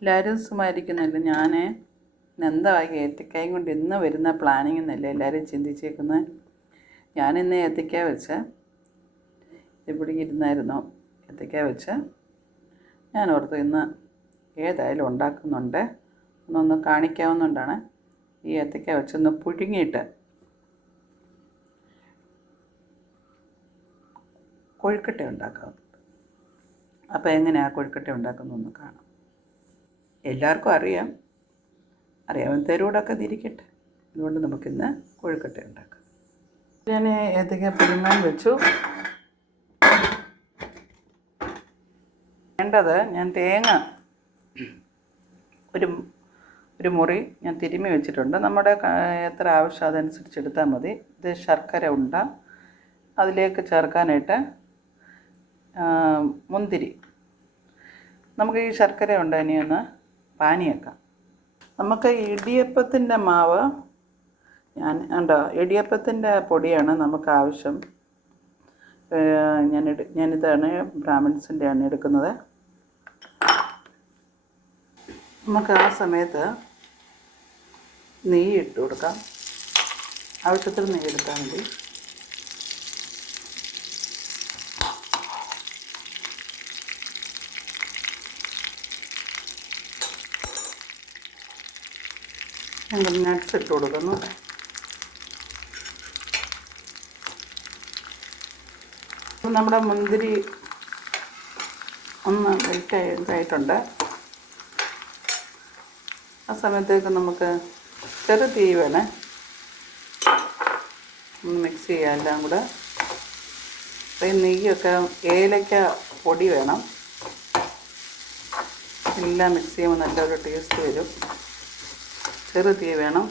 എല്ലാവരും സുഖമായിരിക്കുന്നില്ല. ഞാൻ എന്തായി ഏത്തക്കായും കൊണ്ട് ഇന്ന് വരുന്ന പ്ലാനിങ് എന്നല്ലേ എല്ലാവരും ചിന്തിച്ചേക്കുന്നത്. ഞാനിന്ന് ഏത്തക്ക വെച്ച് ഇവിടെ ഇരുന്നായിരുന്നു. ഏത്തക്ക വെച്ച് ഞാൻ ഓർത്തു ഇന്ന് ഏതായാലും ഉണ്ടാക്കുന്നുണ്ട്, ഒന്നൊന്ന് കാണിക്കാവുന്നതുകൊണ്ടാണ് ഈ ഏത്തക്ക വെച്ചൊന്ന് പുഴുങ്ങിയിട്ട് കൊഴുക്കട്ട ഉണ്ടാക്കാവുന്നത്. അപ്പോൾ എങ്ങനെയാണ് കൊഴുക്കട്ട ഉണ്ടാക്കുന്നതെന്ന് കാണാം. എല്ലാവർക്കും അറിയാവുന്നവരോടൊക്കെ തിരിക്കട്ടെ. അതുകൊണ്ട് നമുക്കിന്ന് കൊഴുക്കട്ട ഉണ്ടാക്കാം. ഞാൻ ഏത്തക്ക പുഴുങ്ങാൻ വെച്ചു. വേണ്ടത്, ഞാൻ തേങ്ങ ഒരു മുറി ഞാൻ തിരുമ്മി വെച്ചിട്ടുണ്ട്. നമ്മുടെ എത്ര ആവശ്യം അതനുസരിച്ച് എടുത്താൽ മതി. ഇത് ശർക്കര ഉണ്ട, അതിലേക്ക് ചേർക്കാനായിട്ട് മുന്തിരി. നമുക്ക് ഈ ശർക്കര ഉണ്ട ഇനി ഒന്ന് പാനിയാക്കാം. നമുക്ക് ഇടിയപ്പത്തിൻ്റെ മാവ് ഇടിയപ്പത്തിൻ്റെ പൊടിയാണ് നമുക്ക് ആവശ്യം. ഞാനിതാണ് ബ്രാഹ്മിൺസിൻ്റെയാണ് എടുക്കുന്നത്. നമുക്ക് ആ സമയത്ത് നെയ്യ് ഇട്ട് കൊടുക്കാം. ആവശ്യത്തിന് നെയ്യ് എടുത്താൽ മതി. ഞങ്ങൾ നട്ട്സ് ഇട്ട് കൊടുക്കുന്നു. നമ്മുടെ മുന്തിരി ഒന്ന് ഇതായിട്ടുണ്ട്. ആ സമയത്തേക്ക് നമുക്ക് ചെറു തീ വേണേ ഒന്ന് മിക്സ് ചെയ്യാം എല്ലാം കൂടെ. അപ്പോൾ ഈ നെയ്യൊക്കെ ഏലക്ക പൊടി വേണം. എല്ലാം മിക്സ് ചെയ്യുമ്പോൾ നല്ലൊരു ടേസ്റ്റ് വരും. ചെറു തീ വേണം.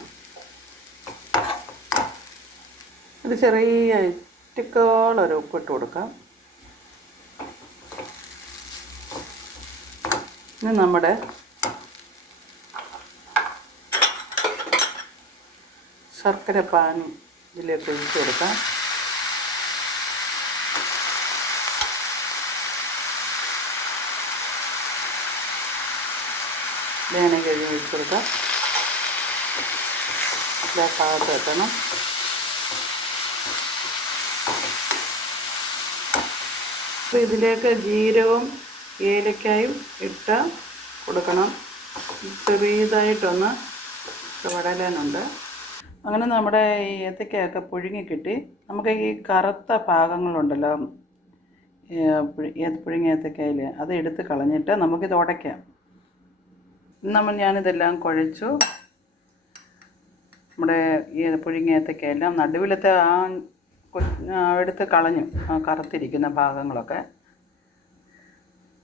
ഒരു ചെറിയ ഇറ്റിക്കോളൊരു ഉപ്പിട്ട് കൊടുക്കാം. ഇനി നമ്മുടെ ശർക്കര പാനി ഇതിലേക്ക് ഒഴിച്ച് കൊടുക്കാം. വേണമെങ്കിൽ ഒഴിച്ച് കൊടുക്കാം. ഭാഗത്ത് വെക്കണം. അപ്പോൾ ഇതിലേക്ക് ജീരകവും ഏലക്കായും ഇട്ട് കൊടുക്കണം. ചെറിയതായിട്ടൊന്ന് വടലാനുണ്ട്. അങ്ങനെ നമ്മുടെ ഈ ഏത്തക്കയൊക്കെ പുഴുങ്ങി കിട്ടി. നമുക്ക് ഈ കറുത്ത ഭാഗങ്ങളുണ്ടല്ലോ പുഴുങ്ങിയ ഏത്തക്കയിൽ, അത് എടുത്ത് കളഞ്ഞിട്ട് നമുക്കിത് ഉടയ്ക്കാം. ഞാനിതെല്ലാം കുഴച്ചു. നമ്മുടെ ഈ പുഴുങ്ങിയ ഏത്തക്കയെല്ലാം നടുവിലത്തെ എടുത്ത് കളഞ്ഞു, കറുത്തിരിക്കുന്ന ഭാഗങ്ങളൊക്കെ.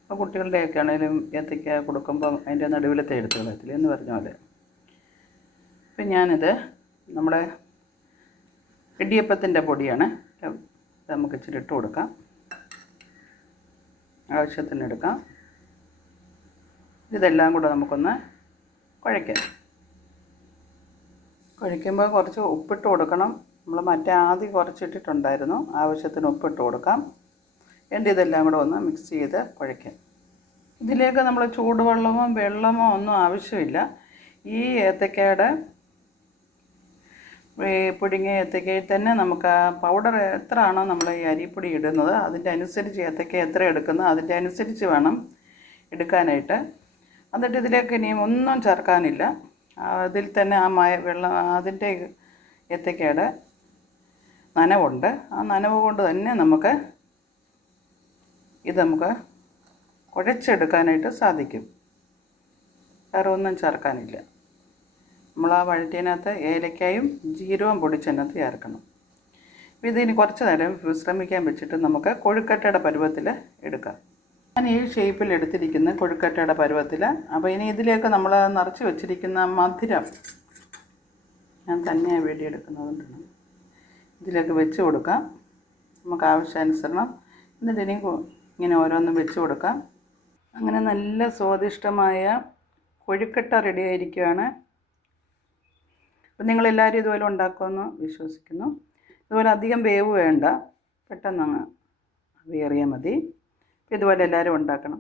അപ്പോൾ കുട്ടികളുടെയൊക്കെ ആണെങ്കിലും ഏത്തക്ക കൊടുക്കുമ്പം അതിൻ്റെ നടുവിലത്തെ എടുത്ത് കളയത്തില്ല എന്ന് പറഞ്ഞ പോലെ. അപ്പം ഞാനിത് നമ്മുടെ ഇടിയപ്പത്തിൻ്റെ പൊടിയാണ്. നമുക്ക് ഇച്ചിരി ഇട്ട് കൊടുക്കാം. ആവശ്യത്തിന് എടുക്കാം. ഇതെല്ലാം കൂടെ നമുക്കൊന്ന് കുഴയ്ക്കുമ്പോൾ കുറച്ച് ഉപ്പിട്ട് കൊടുക്കണം. നമ്മൾ ആദ്യം കുറച്ചിട്ടിട്ടുണ്ടായിരുന്നു. ആവശ്യത്തിന് ഉപ്പിട്ട് കൊടുക്കാം. എന്നിട്ട് ഇതെല്ലാം കൂടെ ഒന്ന് മിക്സ് ചെയ്ത് കുഴയ്ക്കാം. ഇതിലേക്ക് നമ്മൾ ചൂടുവെള്ളമോ വെള്ളമോ ഒന്നും ആവശ്യമില്ല. ഈ ഏത്തക്കയുടെ പുഴുങ്ങിയ ഏത്തക്കയിൽ തന്നെ നമുക്ക് ആ പൗഡർ എത്രയാണോ നമ്മൾ ഈ അരിപ്പൊടി ഇടുന്നത് അതിൻ്റെ അനുസരിച്ച്, ഏത്തക്ക എത്ര എടുക്കുന്നു അതിൻ്റെ അനുസരിച്ച് വേണം എടുക്കാനായിട്ട്. എന്നിട്ട് ഇതിലേക്ക് ഇനിയും ഒന്നും ചേർക്കാനില്ല. അതിൽ തന്നെ വെള്ളം, അതിൻ്റെ ഏത്തക്കയുടെ നനവുണ്ട്. ആ നനവ് കൊണ്ട് തന്നെ നമുക്ക് കുഴച്ചെടുക്കാനായിട്ട് സാധിക്കും. വേറെ ഒന്നും ചേർക്കാനില്ല. നമ്മൾ ആ വഴറ്റിനകത്ത് ഏലക്കായും ജീരകവും പൊടിച്ചതിനകത്ത് ചേർക്കണം. ഇതിന് കുറച്ച് നേരം വിശ്രമിക്കാൻ വെച്ചിട്ട് നമുക്ക് കൊഴുക്കട്ടയുടെ പരുവത്തിൽ എടുക്കാം. ഞാൻ ഈ ഷേപ്പിൽ എടുത്തിരിക്കുന്ന കൊഴുക്കട്ടയുടെ പരുവത്തിൽ. അപ്പോൾ ഇനി ഇതിലേക്ക് നമ്മൾ നിറച്ച് വെച്ചിരിക്കുന്ന മധുരം ഞാൻ തന്നെ വെടിയെടുക്കുന്നതുകൊണ്ടാണ്. ഇതിലേക്ക് വെച്ച് കൊടുക്കാം നമുക്ക് ആവശ്യാനുസരണം. എന്നിട്ട് ഇനി ഇങ്ങനെ ഓരോന്നും വെച്ച് കൊടുക്കാം. അങ്ങനെ നല്ല സ്വാദിഷ്ടമായ കൊഴുക്കട്ട റെഡി ആയിരിക്കുകയാണ്. അപ്പം നിങ്ങളെല്ലാവരും ഇതുപോലെ ഉണ്ടാക്കുമെന്ന് വിശ്വസിക്കുന്നു. ഇതുപോലെ അധികം വേവ് വേണ്ട, പെട്ടെന്ന് അങ്ങ് വേറിയാൽ മതി. ഇതുപോലെ എല്ലാവരും ഉണ്ടാക്കണം.